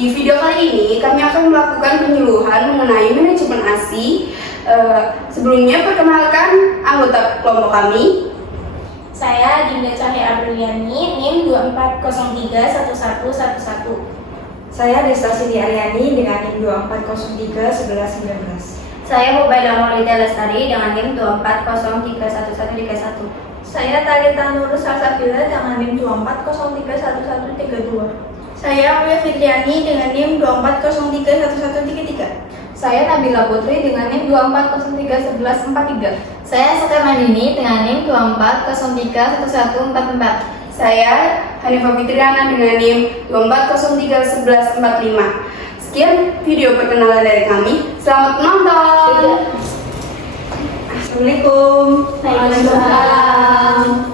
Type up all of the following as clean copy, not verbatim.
Di video kali ini kami akan melakukan penyuluhan mengenai manajemen ASI. Sebelumnya perkenalkan anggota kelompok kami. Saya Dinda Cahya Apriani, NIM 24031111. Saya Desta Siti Aryani dengan NIM 24031119. Saya Hubaida Maulida Lestari dengan NIM 24031131. Saya Talita Nurus Salsabila dengan NIM 24031132. Saya Amelia Fitriani dengan NIM 24031133. Saya Nabila Putri dengan NIM 24031143. Saya Saka Mandini dengan NIM 24031144. Saya Hanifah Fitriana dengan NIM 24031145. Sekian video perkenalan dari kami. Selamat menonton. Assalamualaikum. Waalaikumsalam.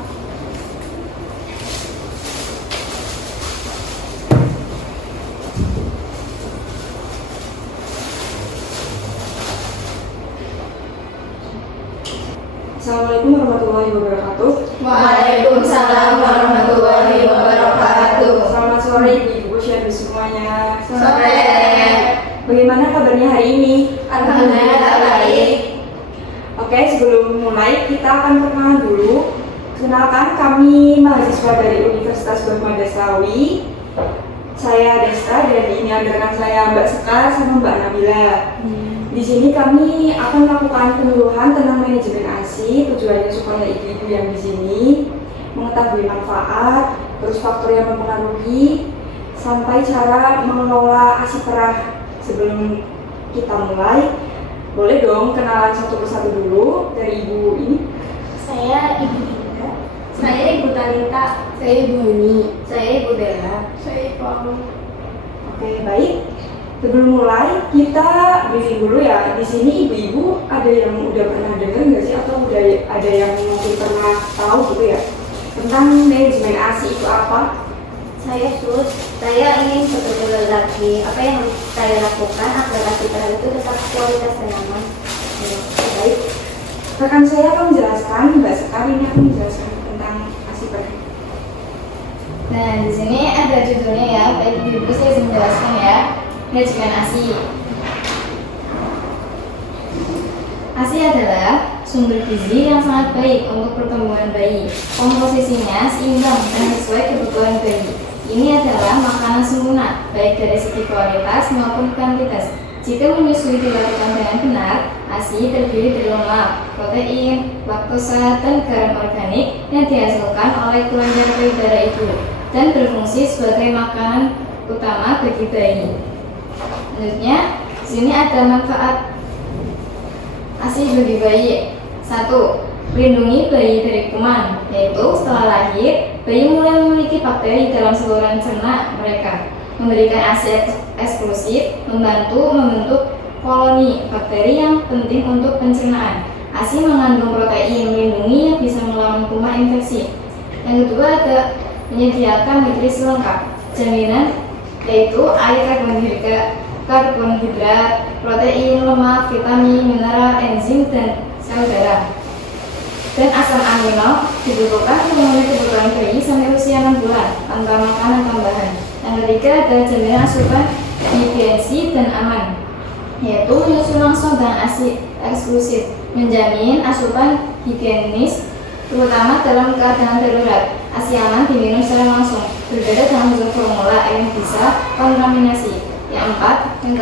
Assalamualaikum warahmatullahi wabarakatuh. Waalaikumsalam warahmatullahi wabarakatuh. Selamat sore Ibu Syahdu semuanya. Sore. Bagaimana kabarnya hari ini? Alhamdulillah baik. Oke, sebelum mulai kita akan perkenalan dulu. Kenalkan, kami mahasiswa dari Universitas Brahmada Slawi. Saya Desta dan ini adalah saya Mbak Sekar sama Mbak Nabila. Di sini kami akan melakukan penyuluhan tentang manajemen ASI. Tujuannya supaya ibu-ibu yang di sini mengetahui manfaat, terus faktor yang mempengaruhi, sampai cara mengelola ASI perah. Sebelum kita mulai, boleh dong kenalan satu persatu dulu dari ibu ini. Saya Ibu Dinda. Saya Ibu Talita. Saya Ibu Huni. Saya Ibu Bella. Saya Ibu Amu. Oke, baik. Sebelum mulai, kita briefing dulu ya. Di sini ibu-ibu ada yang udah pernah dengar nggak sih, atau udah ada yang mungkin pernah tahu gitu ya tentang manajemen ASI itu apa? Saya Sus. Saya ingin sebagai lelaki, apa yang harus saya lakukan agar ASI perah itu tetap kualitas dan aman? Baik. Rekan saya akan menjelaskan, Mbak Sekar ini akan menjelaskan tentang ASI perah. Nah, di sini ada judulnya ya. Baik, Ibu saya menjelaskan ya. Manajemen ASI. ASI adalah sumber gizi yang sangat baik untuk pertumbuhan bayi. Komposisinya seimbang dan sesuai kebutuhan bayi. Ini adalah makanan sempurna, baik dari segi kualitas maupun kuantitas. Jika menyusui dilakukan dengan benar, ASI terdiri dari lemak, protein, laktosa, dan garam organik yang dihasilkan oleh kelenjar payudara ibu dan berfungsi sebagai makanan utama bagi bayi. Selanjutnya, di sini ada manfaat ASI bagi bayi. 1. Melindungi bayi dari kuman, yaitu setelah lahir, bayi mulai memiliki bakteri dalam saluran cerna mereka. Memberikan ASI eksklusif, membantu membentuk koloni bakteri yang penting untuk pencernaan. ASI mengandung protein melindungi yang bisa melawan kuman infeksi. Yang kedua ada menyediakan nutrisi lengkap, jaminan yaitu air karbohidrat, protein, lemak, vitamin, mineral, enzim, dan sel darah. Dan asam amino dibutuhkan untuk memenuhi kebutuhan bayi sampai usia 6 bulan tanpa makanan tambahan. Yang ketiga ada jaminan asupan higienis dan aman, yaitu menyusu langsung dan ASI eksklusif, menjamin asupan higienis terutama dalam keadaan darurat. ASI aman diminum secara langsung, berbeda dengan susu formula yang bisa kontaminasi. Yang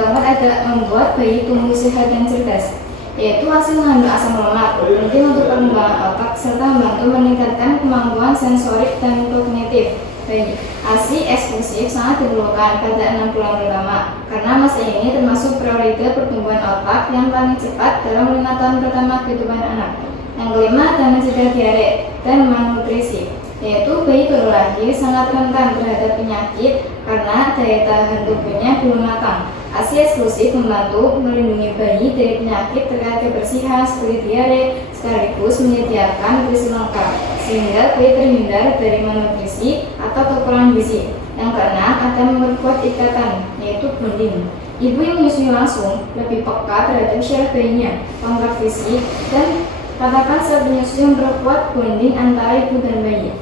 keempat ada membuat bayi tumbuh sehat dan cerdas, yaitu ASI mengandung asam lemak, penting untuk perkembangan otak serta membantu meningkatkan kemampuan sensorik dan kognitif bayi. ASI eksklusif sangat diperlukan pada 6 bulan pertama, karena masa ini termasuk periode pertumbuhan otak yang paling cepat dalam 5 tahun pertama kehidupan anak. Yang kelima ada mencegah diare dan malnutrisi, yaitu bayi baru lahir sangat rentan terhadap penyakit karena daya tahan tubuhnya belum matang. ASI eksklusif membantu melindungi bayi dari penyakit terkait kebersihan seperti diare, sekaligus menyediakan nutrisi lengkap sehingga bayi terhindar dari malnutrisi atau kekurangan gizi. Yang keenam ada memperkuat ikatan, yaitu bonding. Ibu yang menyusui langsung lebih peka terhadap syaraf bayinya, kontak fisik, dan katakan saat menyusui memperkuat bonding antara ibu dan bayi.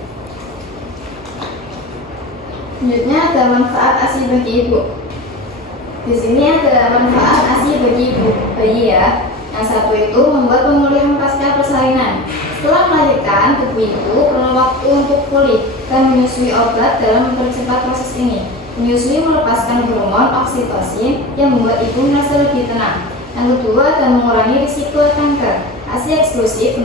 Selanjutnya ada manfaat ASI bagi ibu. Di sini ada manfaat ASI bagi ibu bayi ya. Yang satu itu membuat pemulihan pasca persalinan. Setelah melahirkan, tubuh ibu perlu waktu untuk pulih dan menyusui obat dalam mempercepat proses ini. Menyusui melepaskan hormon oksitosin yang membuat ibu merasa lebih tenang. Yang kedua, dan mengurangi risiko kanker. ASI eksklusif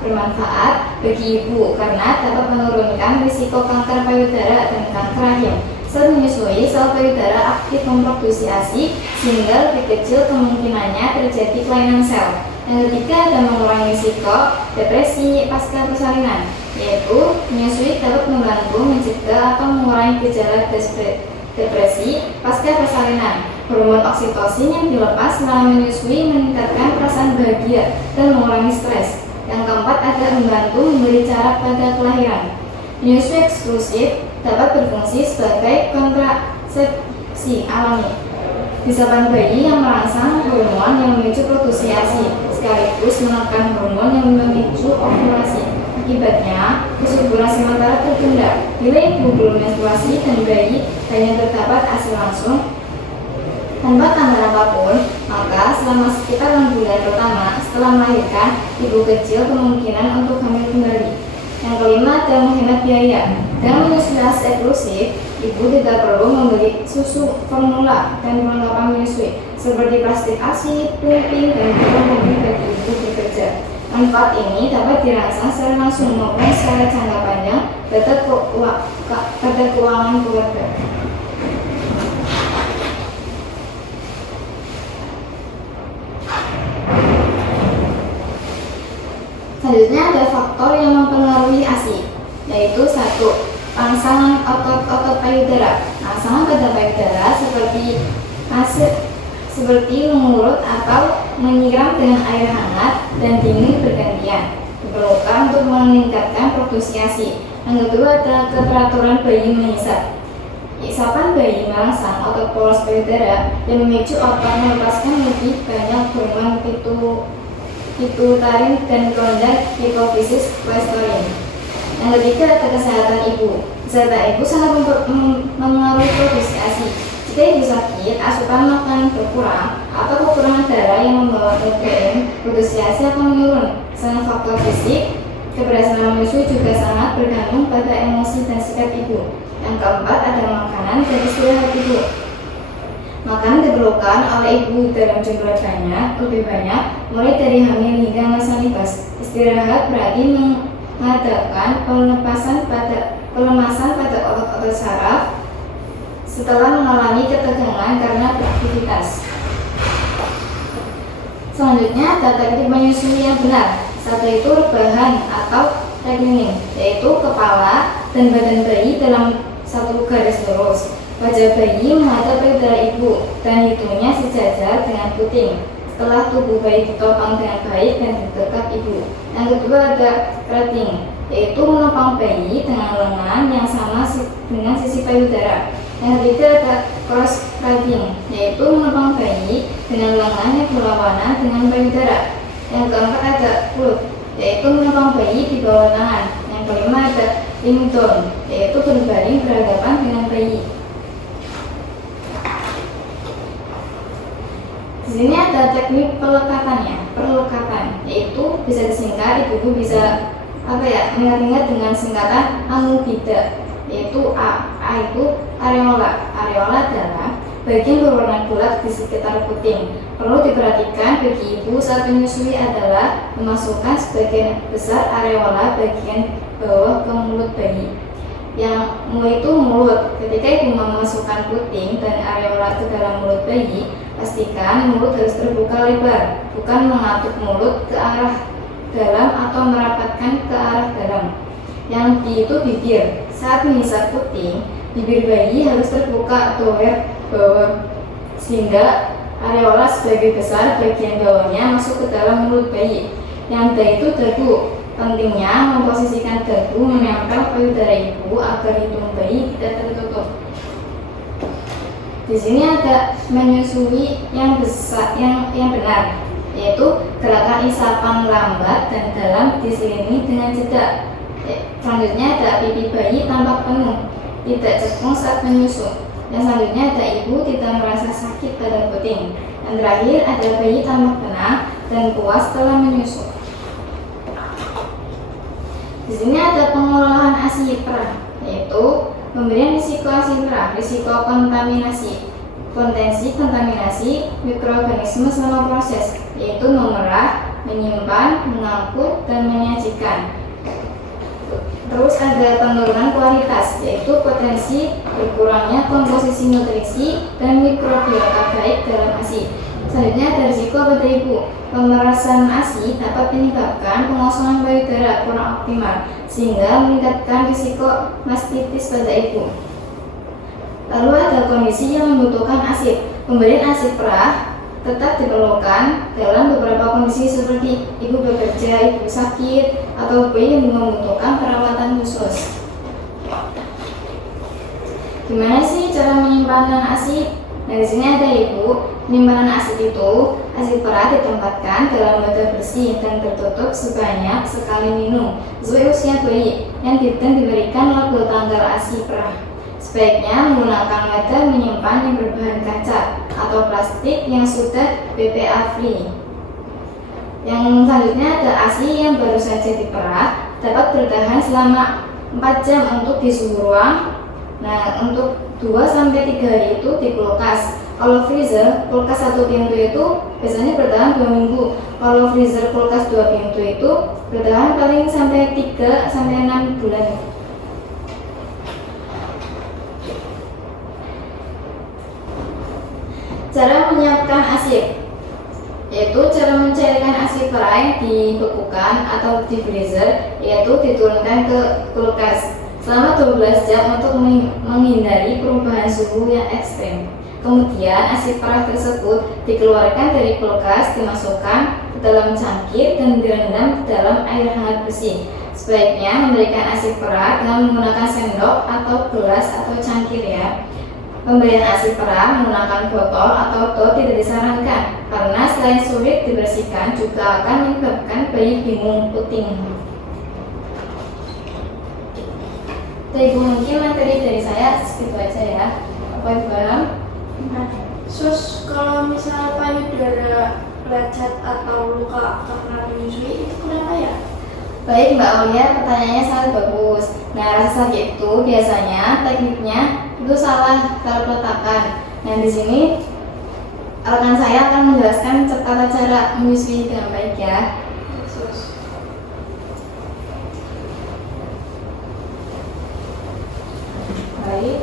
bermanfaat bagi ibu karena dapat menurunkan risiko kanker payudara dan kanker rahim. Saat menyusui, sel payudara aktif memproduksi ASI sehingga lebih kecil kemungkinannya terjadi kelainan sel. Yang ketiga, dan mengurangi risiko depresi pasca persalinan, yaitu menyusui dapat membantu mencegah atau mengurangi gejala depresi pasca persalinan. Hormon oksitosin yang dilepas selama menyusui meningkatkan perasaan bahagia dan mengurangi stres. Yang keempat, ada membantu memberi cara pada kelahiran. Menyusui eksklusif dapat berfungsi sebagai kontrasepsi alami. Disebabkan bayi yang merangsang hormon yang memicu produksi ASI, sekaligus menekan hormon yang memicu ovulasi. Akibatnya, kesuburan sementara tertunda. Bila ibu belum menstruasi dan bayi hanya terdapat ASI langsung tanpa tanda apapun, maka selama sekitar 6 bulan pertama setelah melahirkan, ibu kecil kemungkinan untuk hamil kembali. Yang kelima, adalah menghemat biaya. Dengan menyusui ASI eksklusif, ibu tidak perlu membeli susu formula dan perlengkapan menyusui seperti plastik ASI, pumping, dan juga mobil bagi ibu bekerja. Manfaat ini dapat dirangsang secara langsung maupun secara jangka panjang pada keuangan keluarga. Selanjutnya ada faktor yang mempengaruhi ASI, yaitu 1. Rangsangan otot-otot payudara. Rangsangan pada payudara seperti mengurut atau menyiram dengan air hangat dan dingin bergantian diperlukan untuk meningkatkan produksi ASI. Yang kedua adalah keteraturan bayi mengisap. Isapan bayi merangsang otot polos payudara yang memicu otot melepaskan lebih banyak hormon pituitarin dan kelenjar hipofisis kolesterin. Yang ketiga adalah kesehatan ibu. Kesehatan ibu sangat mempengaruhi produksi ASI. Jika ibu sakit, asupan makanan berkurang atau kekurangan darah yang membawa protein, produksi ASI akan menurun. Selain faktor fisik, keberhasilan menyusui juga sangat bergantung pada emosi dan sikap ibu. Yang keempat ada makanan dan istirahat ibu. Makanan diperlukan oleh ibu dalam jumlah lebih banyak, mulai dari hamil hingga masa nifas. Istirahat berarti mengadakan pelemasan pada otot-otot saraf setelah mengalami ketegangan karena beraktivitas. Selanjutnya ada teknik menyusui yang benar. Satu itu rebahan atau reclining, yaitu kepala dan badan bayi dalam satu garis lurus. Wajah bayi menghadap payudara ibu dan hidungnya sejajar dengan puting. Setelah tubuh bayi ditopang dengan baik dan di dekat ibu. Yang kedua ada cradling, yaitu menopang bayi dengan lengan yang sama dengan sisi payudara. Yang ketiga ada cross cradling, yaitu menopang bayi dengan lengan yang berlawanan dengan payudara. Yang keempat ada pull, yaitu menopang bayi di bawah tangan. Yang kelima ada lying down, yaitu berbaring berhadapan dengan bayi. Di sini ada teknik pelekatannya, yaitu bisa disingkat, ibu bisa mengingat-ingat dengan singkatan amubida, yaitu A itu areola. Areola adalah bagian berwarna bulat di sekitar puting. Perlu diperhatikan bagi ibu saat menyusui adalah memasukkan sebagian besar areola bagian bawah ke mulut bayi. Yang itu mulut. Ketika ibu memasukkan puting dan areola ke dalam mulut bayi, pastikan mulut harus terbuka lebar, bukan mengatuk mulut ke arah dalam atau merapatkan ke arah dalam. Yang itu bibir. Saat menghisap puting, bibir bayi harus terbuka doer bawah sehingga areola sebagai besar bagian bawahnya masuk ke dalam mulut bayi. Yang itu dagu. Pentingnya memposisikan dagu menempel payudara ibu agar hidung bayi tidak tertutup. Di sini ada menyusui yang benar, yaitu gerakan isapan lambat dan dalam diselingi dengan jeda. Selanjutnya ada pipi bayi tampak penuh, tidak cekung saat menyusu. Yang selanjutnya ada ibu tidak merasa sakit pada puting. Yang terakhir adalah bayi tampak tenang dan puas setelah menyusu. Di sini ada pengolahan ASI perah, yaitu pemberian risiko ASI perah, risiko kontaminasi, potensi kontaminasi mikroorganisme selama proses, yaitu memerah, menyimpan, mengangkut, dan menyajikan. Terus ada penurunan kualitas, yaitu potensi berkurangnya komposisi nutrisi dan mikrobiota baik dalam ASI. Selanjutnya ada risiko pada ibu. Pemerasan ASI dapat menyebabkan pengosongan payudara kurang optimal sehingga meningkatkan risiko mastitis pada ibu. Lalu ada kondisi yang membutuhkan ASI. Pemberian ASI perah tetap diperlukan dalam beberapa kondisi seperti ibu bekerja, ibu sakit, atau bayi yang membutuhkan perawatan khusus. Gimana sih cara menyimpan ASI? Nah, di sini ada ibu. Penyimpanan ASI itu, ASI perah ditempatkan dalam wadah bersih dan tertutup sebanyak sekali minum sesuai usia bayi yang diberikan label tanggal ASI perah. Sebaiknya menggunakan wadah menyimpan yang berbahan kaca atau plastik yang sudah BPA free. Yang selanjutnya ada ASI yang baru saja diperah dapat bertahan selama 4 jam untuk di suhu ruang. Nah, untuk 2-3 hari itu di kulkas. Kalau freezer, kulkas 1 pintu itu biasanya bertahan 2 minggu. Kalau freezer kulkas 2 pintu itu bertahan paling sampai 3-6 bulan. Cara menyiapkan ASI, yaitu cara mencairkan ASI perah yang dibekukan atau di freezer, yaitu diturunkan ke kulkas selama 12 jam untuk menghindari perubahan suhu yang ekstrem. Kemudian ASI perah tersebut dikeluarkan dari kulkas, dimasukkan ke dalam cangkir dan direndam dalam air hangat bersih. Sebaiknya memberikan ASI perah dengan menggunakan sendok atau gelas atau cangkir ya. Pemberian ASI perah menggunakan botol atau dot tidak disarankan karena selain sulit dibersihkan juga akan menyebabkan bayi bingung puting. Ibu, mungkin materi dari saya segitu aja ya. Apa Ibu? Sus, kalau misal payudara lecet atau luka karena menyusui itu kenapa ya? Baik Mbak Aulia, pertanyaannya sangat bagus. Nah, rasa sakit itu biasanya tekniknya itu salah peletakan. Nah, di sini rekan saya akan menjelaskan tata cara menyusui dengan baik ya. Sus. Baik.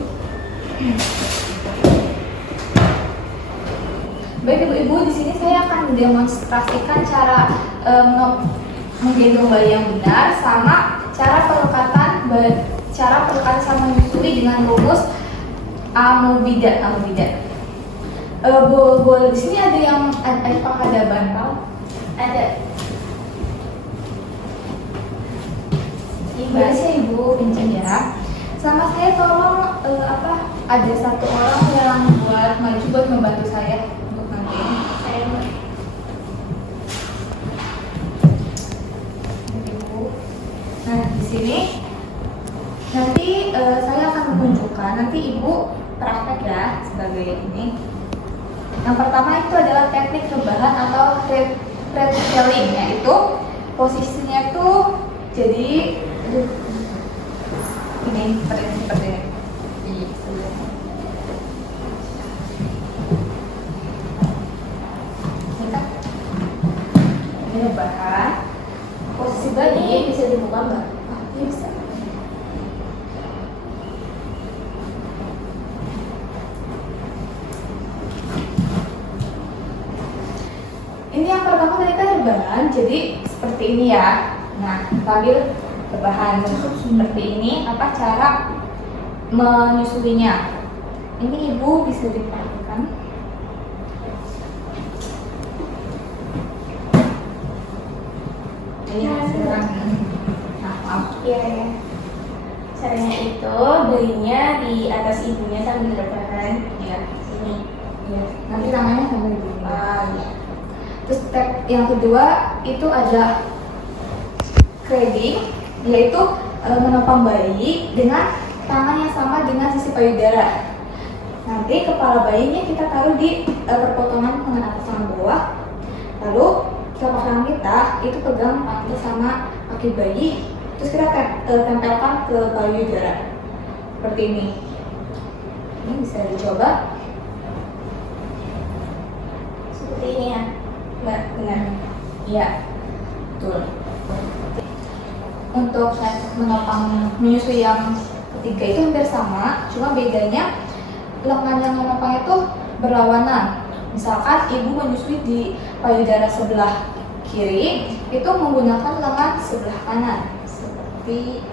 Baik ibu-ibu, di sini saya akan mendemonstrasikan cara menggendong bayi yang benar sama cara pelekatan sama menyusui dengan rumus Amobida. Boleh di sini ada yang apakah ada bantal? Ada. Ibu sih ibu pinjam ya. Sama saya tolong ada satu orang yang buat maju buat membantu saya untuk nanti. Nah di sini nanti saya akan menunjukkan, nanti ibu praktek ya sebagai ini. Yang pertama itu adalah teknik rebahan atau cradling, yaitu posisinya tuh jadi ini seperti ini. Ini rebahan. Posisi bayi bisa dibuka mbak? Ini bisa. Ini yang pertama kita rebahan, jadi seperti ini ya. Nah, sambil rebahan seperti ini, apa cara menyusuinya? Ini ibu bisa diperhatikan. Ini sekarang. Nah, maaf. Iya. Caranya itu bayinya di atas ibunya sambil rebahan. Ya, Sini. ya. Nanti tangannya sambil ibu. Iya. Terus step yang kedua itu ada cradling, yaitu menopang bayi dengan tangan yang sama dengan sisi payudara. Nanti kepala bayinya kita taruh di perpotongan lengan atas sama bawah. Lalu telapak tangan kita itu pegang pantat sama kaki bayi, terus kita tempelkan ke payudara seperti ini. Ini bisa dicoba. Seperti ini ya. Benar. Iya, betul. Untuk menopang menyusui yang ketiga itu hampir sama, cuma bedanya lengan yang menopang itu berlawanan. Misalkan ibu menyusui di payudara sebelah kiri, itu menggunakan lengan sebelah kanan, seperti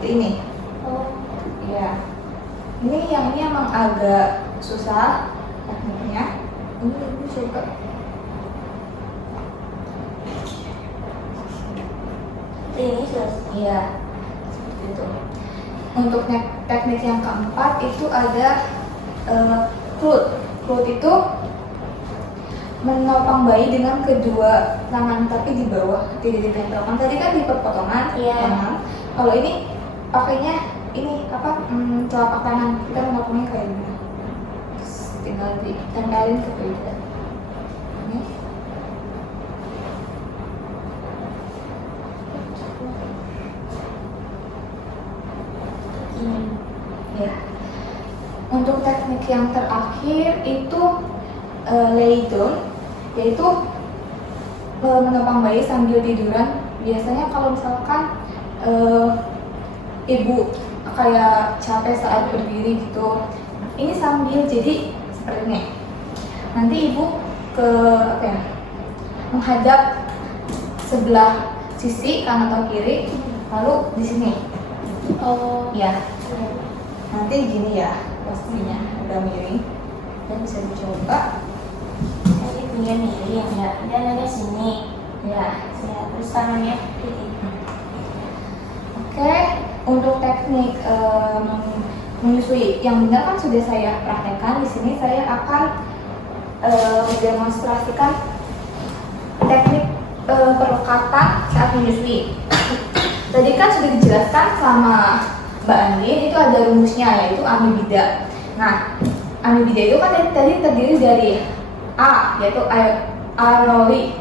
ini. Oh, Ya, ini emang agak susah tekniknya. Ini ibu coba. ini sus. Iya, seperti itu. Untuk teknik yang keempat itu ada cloth. Cloth itu menopang bayi dengan kedua tangan tapi di bawah, tidak ditempelkan. Tadi kan di perpotongan. Iya. Kalau ini pakainya ini telapak tangan, kita menopangnya kayak gini. Terus tinggal ditempelin ke payudara. Ini. Ya. Untuk teknik yang terakhir itu lay down, yaitu menopang bayi sambil tiduran. Biasanya kalau misalkan ibu kayak capek saat berdiri gitu, ini sambil jadi seperti ini. Nanti ibu menghadap sebelah sisi kanan atau kiri, lalu di sini. Oh, Ya. Nanti gini ya, posisinya udah miring dan bisa dicoba. jadi dia miring ya. Dan ada sini. Ya. Ya, terus tangannya kiri. Oke, untuk teknik menyusui yang benar kan sudah saya praktekkan. Di sini saya akan mendemonstrasikan teknik perlekatan saat menyusui. Tadi kan sudah dijelaskan sama Mbak Andin, itu ada rumusnya yaitu amibida. Nah, amibida itu kan tadi terdiri dari A yaitu areoli,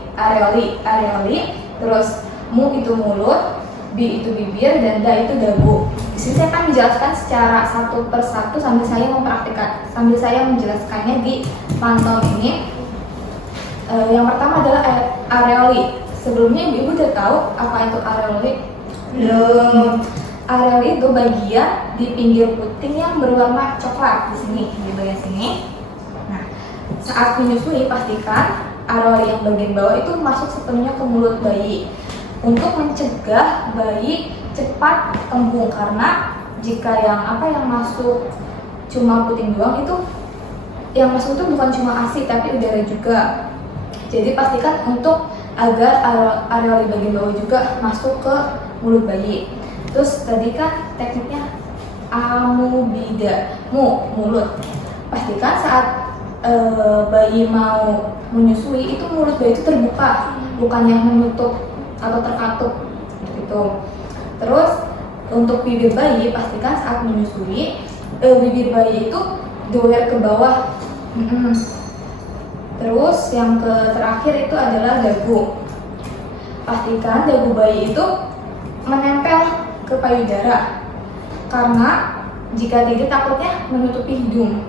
terus mu itu mulut, B itu bibir, dan da itu dagu. Di sini saya akan menjelaskan secara satu persatu sambil saya menjelaskannya di pantau ini. Yang pertama adalah areoli. Sebelumnya ibu udah tahu apa itu areoli? Belum. Areoli itu bagian di pinggir puting yang berwarna coklat di sini, di bagian sini. Nah, saat menyusui pastikan areoli yang bagian bawah itu masuk sepenuhnya ke mulut bayi untuk mencegah bayi cepat kembung, karena jika yang masuk cuma puting doang itu yang masuk itu bukan cuma ASI tapi udara juga. Jadi pastikan untuk agar areoli bagian bawah juga masuk ke mulut bayi. Terus tadi kan tekniknya amubida, mulut. Pastikan saat bayi mau menyusui itu mulut bayi itu terbuka, bukan yang menutup atau terkatup gitu. Terus untuk bibir bayi pastikan saat menyusui bibir bayi itu doer ke bawah. Terus yang terakhir itu adalah dagu. Pastikan dagu bayi itu menempel ke payudara, karena jika tidak takutnya menutupi hidung.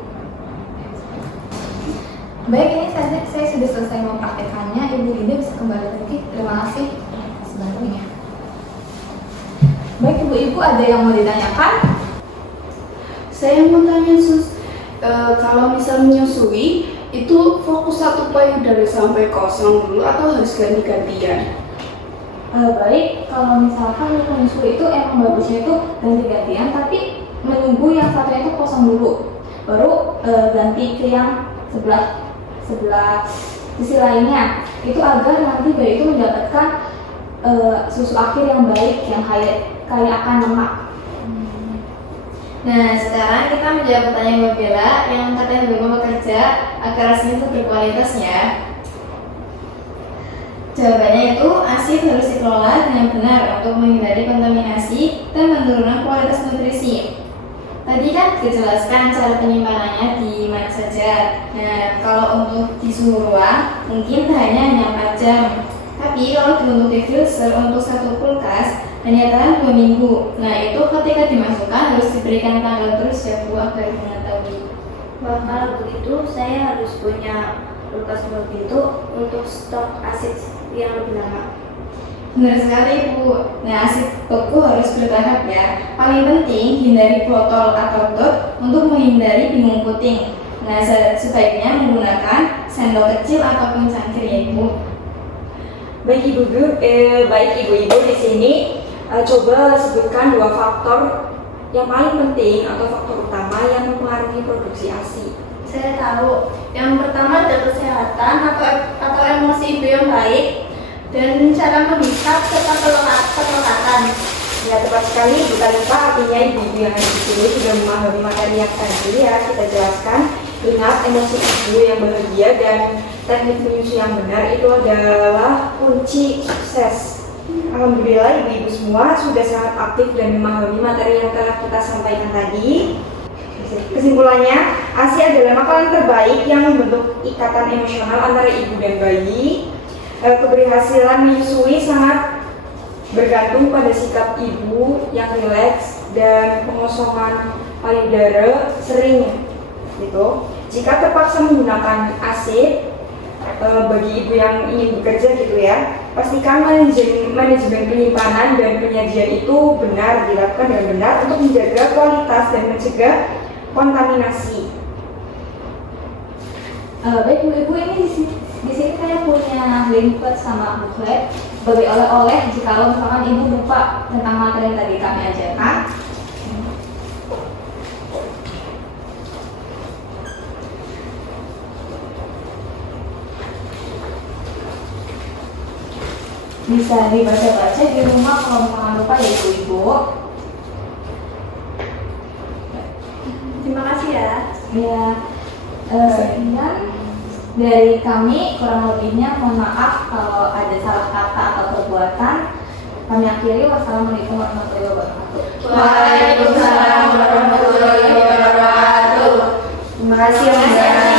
Baik, ini saya sudah selesai mempraktekannya. Ibu Linda bisa kembali lagi. Terima kasih sebantunya. Baik, ibu-ibu ada yang mau ditanyakan? Saya mau tanya sus, kalau misal menyusui itu fokus satu payudara sampai kosong dulu atau harus ganti-gantian? Baik, kalau misalkan menyusui itu emang bagusnya itu ganti-gantian, tapi menunggu yang satunya itu kosong dulu, baru ganti ke yang sebelah sisi lainnya. Itu agar nanti bayi itu mendapatkan susu akhir yang baik, yang kaya akan lemak. Nah, sekarang kita menjawab pertanyaan Mbak Bella yang katanya bagaimana bekerja agar ASI itu berkualitas ya. Jawabannya itu ASI harus dikelola dengan benar untuk menghindari kontaminasi dan penurunan kualitas nutrisi. Tadi kan dijelaskan cara penyimpanannya di mana saja. Nah, kalau untuk di suhu ruang mungkin hanya 4 jam. Tapi kalau untuk di freezer untuk satu kulkas hanya tahan 2 minggu. Nah, itu ketika dimasukkan harus diberikan tanggal terus ya Bu agar mengetahui. Wah, kalau begitu saya harus punya kulkas 2 pintu untuk stok asid yang lebih lama. Benar sekali Bu. Nah, asid beku harus bertahap ya. Paling penting hindari botol atau dot untuk menghindari bingung puting. Nah, sebaiknya menggunakan sendok kecil ataupun cangkir ya Ibu. Baik ibu-ibu di sini coba sebutkan 2 faktor yang paling penting atau faktor utama yang mempengaruhi produksi ASI. Saya tahu. Yang pertama ada kesehatan atau emosi ibu yang baik dan cara menghisap serta pelekatan. Ya, tepat sekali Bu Talita, artinya ibu-ibu yang ada di sini sudah memahami materi yang tadi ya kita jelaskan. Ingat, emosi ibu yang bahagia dan teknik menyusui yang benar itu adalah kunci sukses. Alhamdulillah ibu-ibu semua sudah sangat aktif dan memahami materi yang telah kita sampaikan tadi. Kesimpulannya, ASI adalah makanan terbaik yang membentuk ikatan emosional antara ibu dan bayi. Keberhasilan menyusui sangat bergantung pada sikap ibu yang rileks dan pengosongan payudara sering gitu. Jika terpaksa menggunakan ASI bagi ibu yang ingin bekerja gitu ya, pastikan manajemen penyimpanan dan penyajian itu benar dilakukan dengan benar untuk menjaga kualitas dan mencegah kontaminasi. Baik Bu-ibu, ini di sini saya punya leaflet sama booklet sebagai oleh-oleh jika misalkan Ibu lupa tentang materi yang tadi kami ajarkan. Bisa dibaca-baca di rumah kalau misalkan lupa ya Ibu-ibu. Terima kasih ya. Ya, sekian dari kami, kurang lebihnya mohon maaf kalau ada salah kata atau perbuatan. Kami akhiri, wassalamualaikum warahmatullahi wabarakatuh. Waalaikumsalam warahmatullahi wabarakatuh. Terima kasih ya.